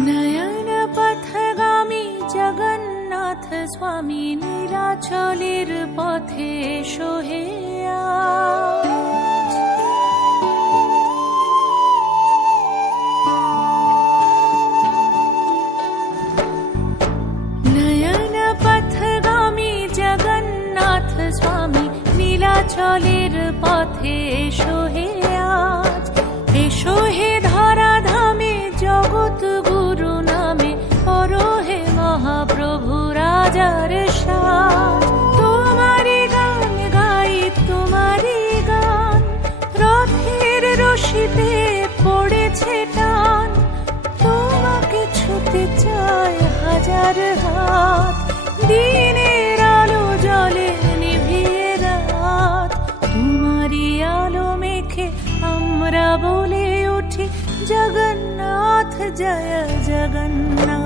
नयन पथगामी जगन्नाथ स्वामी नीलाचलेर पथे एसो हे आज। नयन पथगामी जगन्नाथ स्वामी नीलाचलेर पथे एसो हे आज। एसो हे धराधामे जगत गुरु नामे परो हे महाप्रभु राजार साज। तुम्हारी गान गाई तुम्हारी गान, रथेर रशिते पड़ेछे टान। তোমাকে ছুতে চায় হাজার হাত, দিনের আলো জলে নিভিয়ে রাত। তোমারই আলো মেখে আমরা বলে উঠি জগন্নাথ জয় জগন্নাথ।